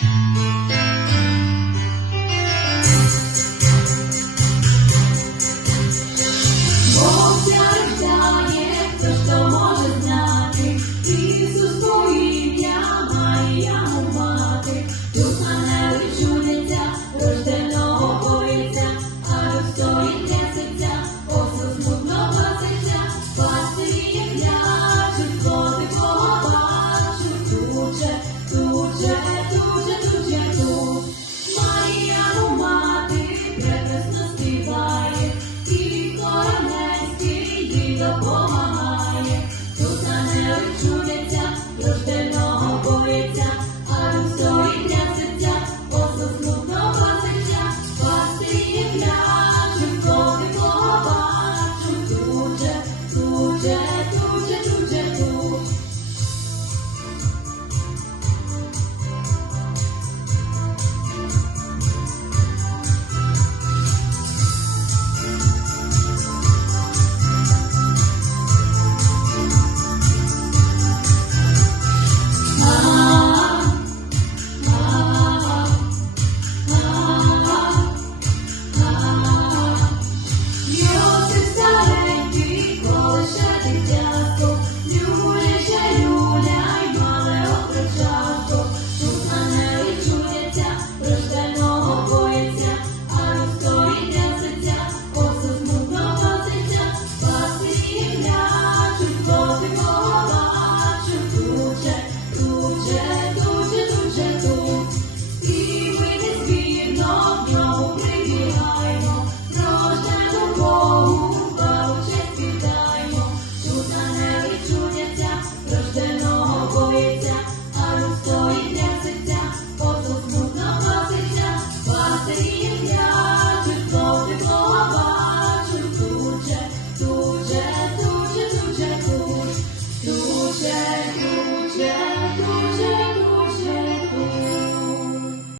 Thank mm -hmm. you.